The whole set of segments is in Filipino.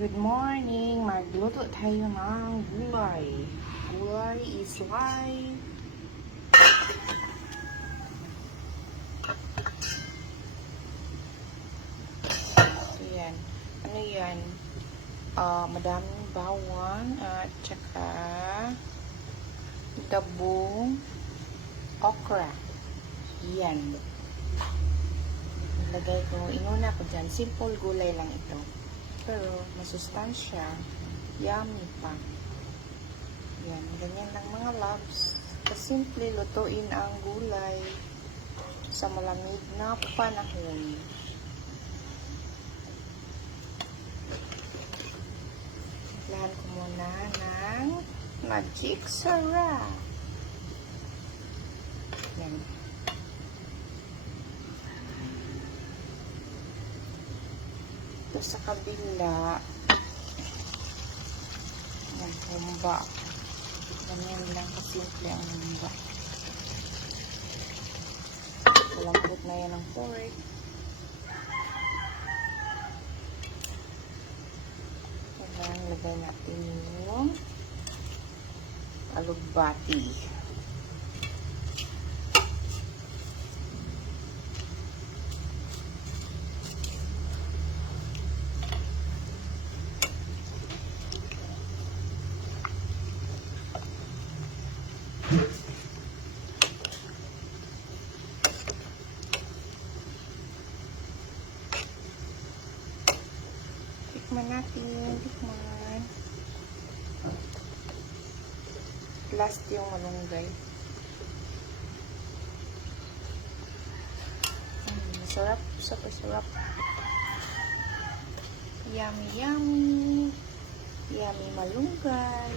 Good morning! Magluto tayo ng gulay. Gulay is life. So, yan. Ano yan? Madaming bawang at saka dabong okra. Yan. Ilagay ko, inuna ko dyan. Simple gulay lang ito. Pero masustansya, yummy pa. Yan, ganyan lang mga loves. Kasimple lutuin ang gulay sa malamig na panahon. Lahan ko muna ng magic sarap. Yan. Ito sa kabila, yan, humba. Ganyan lang kasimple ang humba. Malambot na yan ang pork. Kailangan lagay natin yung alugbati. Tikman natin. Tikman. Last yung malunggay. Masarap. Sarap. Yummy, yummy. Yummy malunggay.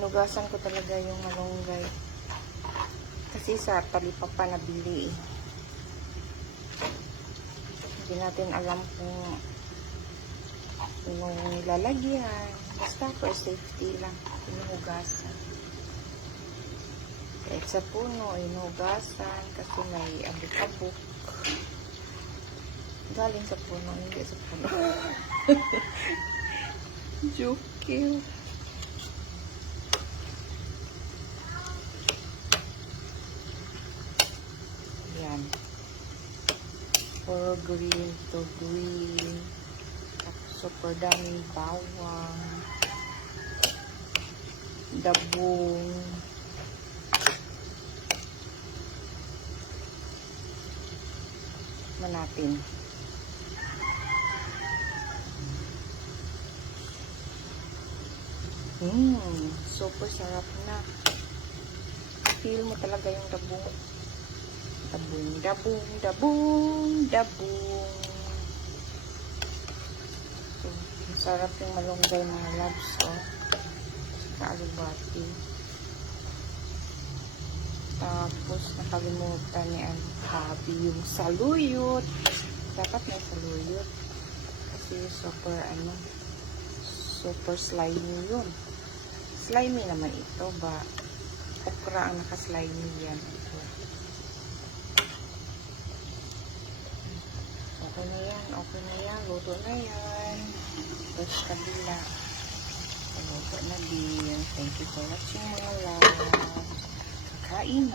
Hinugasan ko talaga yung malunggay. Kasi sa talipapa nabili eh. Hindi natin alam kung yung nilalagyan. Basta for safety lang. Hinugasan. Kahit sa puno, hinugasan. Kasi may abuk-abuk. Galing sa puno, hindi sa puno. Joke. Yan. For green to green. Super daming bawang. Dabong. Natin. Super sarap na. Feel mo talaga yung dabong. Dabong. So, sarap yung malunggay mga loves. Saka alubati. Tapos, nakalimutan ni Habi yung saluyot. Dapat may saluyot. Kasi super slimy yun. Slimy naman ito ba? Okra ang nakaslimy yan. Okay na yan. Luto na yan. Tapos kabila. Luto na din. Thank you for watching mga love. Kain na.